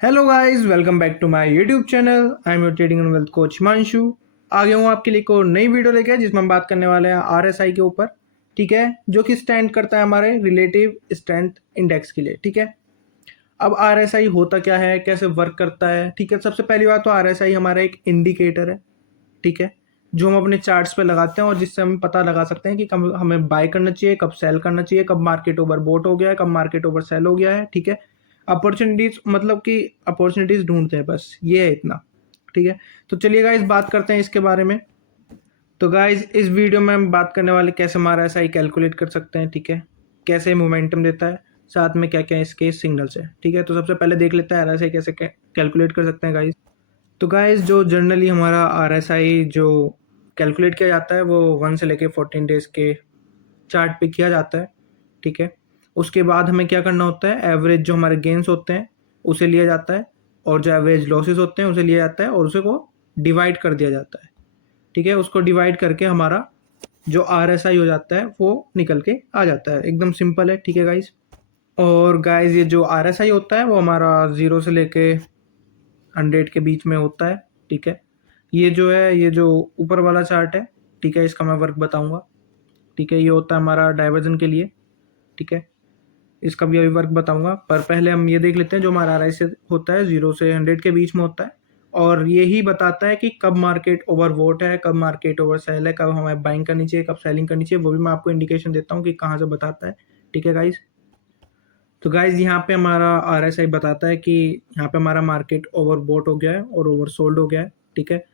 Hello guys, welcome back to my YouTube channel. I am your trading and wealth coach Himanshu. आ गया हूँ आपके लिए एक और नई वीडियो लेके, जिसमें हम बात करने वाले हैं आरएसआई के ऊपर। ठीक है, जो कि स्टैंड करता है हमारे रिलेटिव स्ट्रेंथ इंडेक्स के लिए। ठीक है, अब आरएसआई होता क्या है, कैसे वर्क करता है। ठीक है, सबसे पहली बात तो आरएसआई हमारा एक इंडिकेटर है। ठीक है, जो हम अपने चार्ट्स पे लगाते हैं और जिससे हम पता लगा सकते हैं कि कब हमें बाय करना चाहिए, कब सेल करना चाहिए, कब मार्केट ओवरबॉट हो गया है, कब मार्केट ओवर सेल हो गया है। ठीक है, अपॉर्चुनिटीज मतलब कि अपॉर्चुनिटीज ढूंढते हैं, बस ये है इतना। ठीक है, तो चलिए गाइस बात करते हैं इसके बारे में। तो गाइस इस वीडियो में हम बात करने वाले कैसे हमारा एसआई कैलकुलेट कर सकते हैं। ठीक है, कैसे मोमेंटम देता है, साथ में क्या क्या इसके सिग्नल्स है। ठीक है, तो सबसे पहले देख लेते हैं आरएसआई कैसे कैलकुलेट कर सकते हैं गाइस। तो गाइस जो जनरली हमारा आरएसआई जो कैलकुलेट किया जाता है वो 1 से लेके 14 डेज के चार्ट पे किया जाता है। ठीक है, उसके बाद हमें क्या करना होता है, एवरेज जो हमारे गेंस होते हैं उसे लिया जाता है, और जो एवरेज लॉसेस होते हैं उसे लिया जाता है और उसे को डिवाइड कर दिया जाता है। ठीक है, उसको डिवाइड करके हमारा जो आरएसआई हो जाता है वो निकल के आ जाता है। एकदम सिंपल है। ठीक है गाइज, और गाइज ये जो आरएसआई होता है वो हमारा 0 से लेके 100 के बीच में होता है। ठीक है, ये जो है, ये जो ऊपर वाला चार्ट है, ठीक है, इसका मैं वर्क बताऊंगा। ठीक है, ये होता है हमारा डाइवर्जन के लिए। ठीक है, इसका भी अभी वर्क बताऊंगा, पर पहले हम ये देख लेते हैं जो हमारा आरआई से होता है 0 से 100 के बीच में होता है, और यही बताता है कि कब मार्केट ओवरवोट है, कब मार्केट ओवर सेल है, कब हमें बाइंग करनी चाहिए, कब सेलिंग करनी चाहिए। वो भी मैं आपको इंडिकेशन देता हूँ कि कहाँ से बताता है। ठीक है गाइज, तो गाइज यहाँ पे हमारा आरएसआई बताता है कि यहाँ पे हमारा मार्केट ओवरबोट हो गया है और ओवरसोल्ड हो गया है। ठीक है,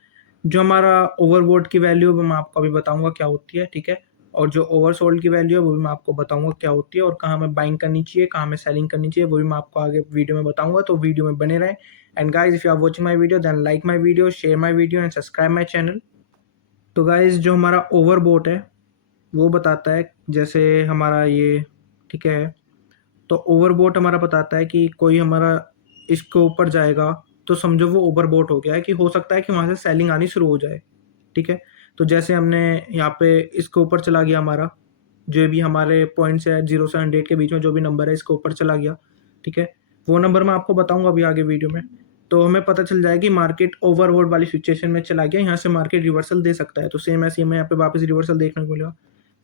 जो हमारा ओवरबोट की वैल्यू है वो मैं आपको अभी बताऊंगा क्या होती है। ठीक है, और जो ओवरसोल्ड की वैल्यू है वो भी मैं आपको बताऊंगा क्या होती है, और कहाँ हमें बाइंग करनी चाहिए, कहाँ हमें सेलिंग करनी चाहिए, वो भी मैं आपको आगे वीडियो में बताऊंगा। तो वीडियो में बने रहें। And guys if you are watching my video then like my video, share my video and subscribe my channel. तो गाइज जो हमारा ओवरबोट है वो बताता है जैसे हमारा ये, ठीक है, तो ओवरबोट हमारा बताता है कि कोई हमारा इसके ऊपर जाएगा तो समझो वो ओवरबोट हो गया है, कि हो सकता है कि वहाँ से सेलिंग आनी शुरू हो जाए। ठीक है, तो जैसे हमने यहाँ पे इसके ऊपर चला गया, हमारा जो भी हमारे पॉइंट्स है 0 से 100 के बीच में जो भी नंबर है इसके ऊपर चला गया। ठीक है, वो नंबर मैं आपको बताऊंगा अभी आगे वीडियो में। तो हमें पता चल जाएगा कि मार्केट ओवरबोट वाली सिचुएशन में चला गया, यहाँ से मार्केट रिवर्सल दे सकता है। तो सेम ऐसे हमें यहाँ पे वापस रिवर्सल देखने को मिला।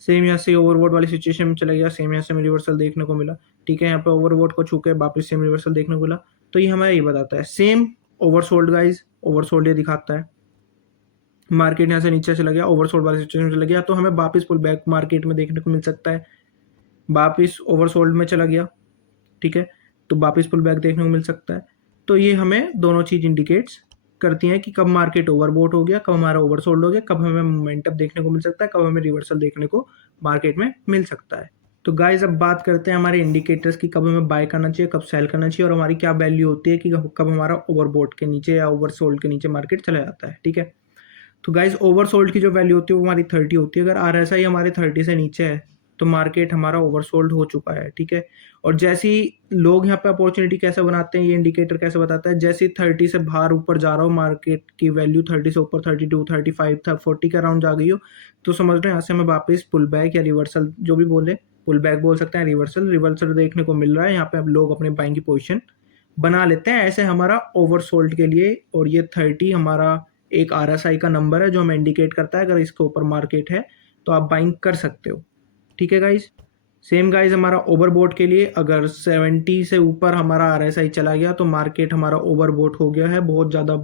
सेम यहाँ से ओवरबोट वाली सिचुएशन में चला गया, सेम यहाँ से हमें रिवर्सल देखने को मिला। ठीक है, यहाँ पे ओवरबोट को छू के वापस सेम रिवर्सल देखने को मिला। तो ये हमें ये बताता है। सेम ओवरसोल्ड गाइज, ओवरसोल्ड ये दिखाता है, मार्केट यहाँ से नीचे चला गया, ओवरसोल्ड वाली सिचुएशन में चला गया, तो हमें वापस पुल बैक मार्केट में देखने को मिल सकता है। वापस ओवरसोल्ड में चला गया, ठीक है, तो वापस पुल बैक देखने को मिल सकता है। तो ये हमें दोनों चीज इंडिकेट्स करती हैं कि कब मार्केट ओवरबोट हो गया, कब हमारा ओवरसोल्ड हो गया, कब हमें मोमेंटम देखने को मिल सकता है, कब हमें रिवर्सल देखने को मार्केट में मिल सकता है। तो गाइज अब बात करते हैं हमारे इंडिकेटर्स की, कब हमें बाय करना चाहिए, कब सेल करना चाहिए, और हमारी क्या वैल्यू होती है कि कब हमारा ओवरबोट के नीचे या ओवरसोल्ड के नीचे मार्केट चला जाता है। ठीक है, तो गाइज ओवरसोल्ड की जो वैल्यू होती है वो हमारी 30 होती है। अगर आरएसआई हमारे 30 से नीचे है तो मार्केट हमारा ओवरसोल्ड हो चुका है। ठीक है, और जैसे ही लोग यहाँ पे अपॉर्चुनिटी कैसे बनाते हैं, ये इंडिकेटर कैसे बताता है, जैसे 30 से बाहर ऊपर जा रहा हो, मार्केट की वैल्यू 30 से ऊपर 32 35 था 40 के अराउंड जा गई हो, तो समझ रहे हैं यहाँ से हमें वापस पुल बैक या रिवर्सल, जो भी बोले, पुल बैक बोल सकते हैं, रिवर्सल रिवर्सल देखने को मिल रहा है। यहाँ पे अब लोग अपने बाइंग की पोजिशन बना लेते हैं। ऐसे हमारा ओवरसोल्ड के लिए, और ये 30 हमारा एक आरएसआई का नंबर है जो हमें इंडिकेट करता है अगर इसके ऊपर मार्केट है तो आप बाइंग कर सकते हो। ठीक है गाइज, सेम गाइज हमारा ओवरबोट के लिए अगर 70 से ऊपर हमारा आरएसआई चला गया तो मार्केट हमारा ओवरबोट हो गया है, बहुत ज़्यादा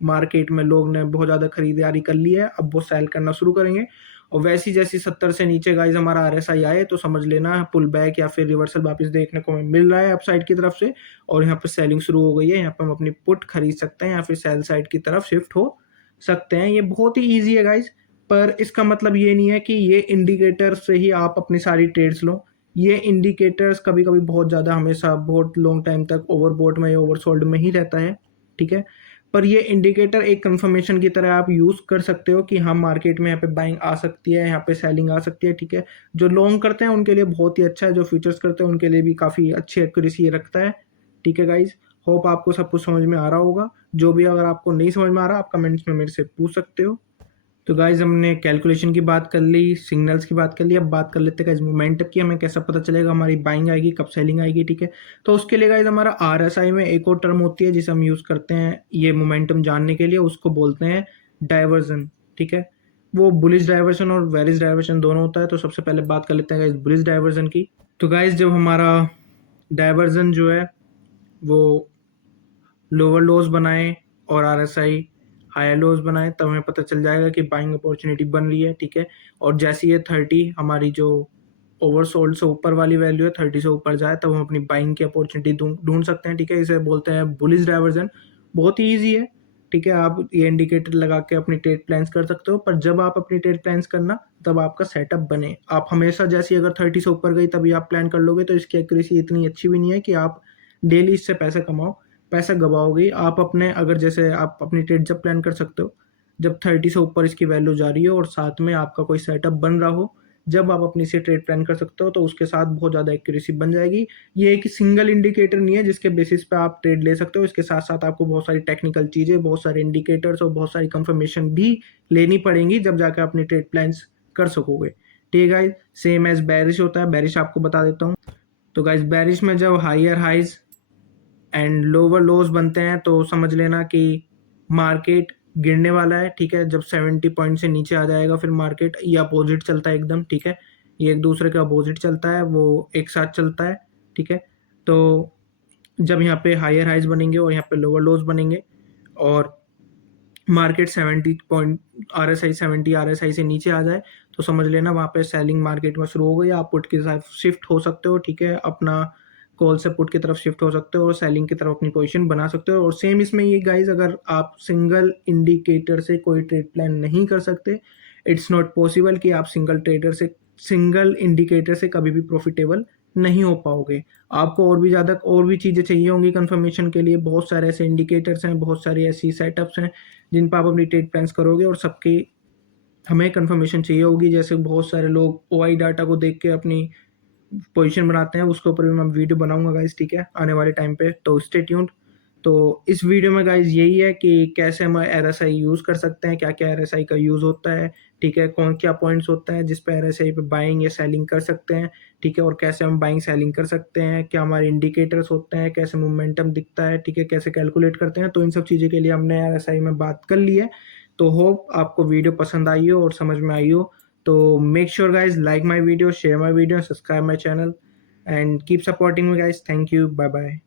मार्केट में लोग ने बहुत ज़्यादा खरीदारी कर ली है, अब वो सेल करना शुरू करेंगे। और वैसी जैसी 70 से नीचे गाइज हमारा आरएसआई आए तो समझ लेना पुल बैक या फिर रिवर्सल वापस देखने को मिल रहा है अपसाइड की तरफ से, और यहाँ पे सेलिंग शुरू हो गई है। यहाँ पे हम अपनी पुट खरीद सकते हैं या फिर सेल साइड की तरफ शिफ्ट हो सकते हैं। ये बहुत ही ईजी है गाइज, पर इसका मतलब ये नहीं है कि ये इंडिकेटर से ही आप अपनी सारी ट्रेड्स लो। ये इंडिकेटर्स कभी कभी बहुत ज़्यादा, हमेशा बहुत लॉन्ग टाइम तक ओवरबोट में या ओवरसोल्ड में ही रहता है। ठीक है, पर ये इंडिकेटर एक कंफर्मेशन की तरह आप यूज़ कर सकते हो कि हाँ मार्केट में यहाँ पे बाइंग आ सकती है, यहाँ पे सेलिंग आ सकती है। ठीक है, जो लॉन्ग करते हैं उनके लिए बहुत ही अच्छा है, जो फ्यूचर्स करते हैं उनके लिए भी काफ़ी अच्छी एक्यूरेसी रखता है। ठीक है गाइज, होप आपको सब कुछ समझ में आ रहा होगा। जो भी अगर आपको नहीं समझ में आ रहा आप कमेंट्स में मेरे से पूछ सकते हो। तो गाइज हमने कैलकुलेशन की बात कर ली, सिग्नल्स की बात कर ली, अब बात कर लेते हैं गाइज मोमेंटम की। हमें कैसा पता चलेगा हमारी बाइंग आएगी कब सेलिंग आएगी, ठीक है। तो उसके लिए गाइज हमारा RSI में एक और टर्म होती है जिसे हम यूज़ करते हैं ये मोमेंटम जानने के लिए, उसको बोलते हैं डाइवर्जन, ठीक है। वो बुलिश डाइवर्जन और बेरिश डाइवर्जन दोनों होता है। तो सबसे पहले बात कर लेते हैं गाइज बुलिश डाइवर्जन की। तो गाइज जब हमारा डाइवर्जन जो है वो लोअर लोज बनाए और RSI हायर लोज बनाए, तब हमें पता चल जाएगा कि बाइंग अपॉर्चुनिटी बन रही है, ठीक है। और जैसे ये 30 हमारी जो ओवरसोल्ड से ऊपर वाली वैल्यू है, 30 से ऊपर जाए, तब हम अपनी बाइंग की अपॉर्चुनिटी ढूंढ सकते हैं, ठीक है। इसे बोलते हैं बुलिश डाइवर्जन। बहुत ही ईजी है, ठीक है। आप ये इंडिकेटर लगा के अपनी ट्रेड प्लान्स कर सकते हो, पर जब आप अपनी ट्रेड प्लान्स करना तब आपका सेटअप बने। आप हमेशा जैसी अगर 30 से ऊपर गई तभी आप प्लान कर लोगे तो इसकी एक्यूरेसी इतनी अच्छी भी नहीं है कि आप डेली इससे पैसे कमाओ, पैसा गवाओगे आप अपने। अगर जैसे आप अपनी ट्रेड जब प्लान कर सकते हो जब 30 से ऊपर इसकी वैल्यू जा रही है और साथ में आपका कोई सेटअप बन रहा हो, जब आप अपनी से ट्रेड प्लान कर सकते हो तो उसके साथ बहुत ज़्यादा एक्यूरेसी बन जाएगी। ये एक सिंगल इंडिकेटर नहीं है जिसके बेसिस पे आप ट्रेड ले सकते हो, इसके साथ साथ आपको बहुत सारी टेक्निकल चीज़ें, बहुत सारे इंडिकेटर्स और बहुत सारी कंफर्मेशन भी लेनी पड़ेंगी जब जाकर अपनी ट्रेड प्लान्स कर सकोगे, ठीक है गाइज। सेम एज बेरिश होता है, बेरिश आपको बता देता हूँ। तो गाइज बेरिश में जब higher highs and lower lows बनते हैं तो समझ लेना कि मार्केट गिरने वाला है, ठीक है। जब 70 पॉइंट से नीचे आ जाएगा फिर मार्केट, ये अपोजिट चलता है एकदम, ठीक है। ये एक दूसरे के अपोजिट चलता है, वो एक साथ चलता है, ठीक है। तो जब यहाँ पे हायर हाइज बनेंगे और यहाँ पे लोअर लोज बनेंगे और मार्केट 70 पॉइंट RSI 70 RSI से नीचे आ जाए तो समझ लेना वहाँ पे सेलिंग मार्केट में शुरू हो गई। आप पुट के साथ शिफ्ट हो सकते हो, ठीक है। अपना कॉल से पुट की तरफ शिफ्ट हो सकते हो और सेलिंग की तरफ अपनी पोजीशन बना सकते हो। और सेम इसमें ये गाइज, अगर आप सिंगल इंडिकेटर से कोई ट्रेड प्लान नहीं कर सकते, इट्स नॉट पॉसिबल कि आप सिंगल इंडिकेटर से कभी भी प्रॉफिटेबल नहीं हो पाओगे। आपको और भी ज़्यादा और भी चीज़ें चाहिए होंगी कंफर्मेशन के लिए। बहुत सारे ऐसे इंडिकेटर्स हैं, बहुत सारी ऐसी सेटअप्स हैं जिन पर आप अपनी ट्रेड प्लान्स करोगे और सबकी हमें कंफर्मेशन चाहिए होगी। जैसे बहुत सारे लोग OI डाटा को देख के अपनी पोजीशन बनाते हैं, उसके ऊपर भी मैं वीडियो बनाऊंगा गाइज, ठीक है, आने वाले टाइम पे। तो स्टे ट्यून्ड। तो इस वीडियो में गाइज यही है कि कैसे हम RSI यूज़ कर सकते हैं, क्या क्या RSI का यूज़ होता है, ठीक है। कौन क्या पॉइंट्स होते हैं जिस पे RSI पे बाइंग या सेलिंग कर सकते हैं, ठीक है। और कैसे हम बाइंग सेलिंग कर सकते हैं, क्या हमारे इंडिकेटर्स होते हैं, कैसे मोमेंटम दिखता है, ठीक है, कैसे कैलकुलेट करते हैं। तो इन सब चीज़ों के लिए हमने RSI में बात कर ली है। तो होप आपको वीडियो पसंद आई हो और समझ में आई हो। तो make sure guys, like my video, share my video, subscribe my channel and keep supporting me guys. Thank you, bye bye.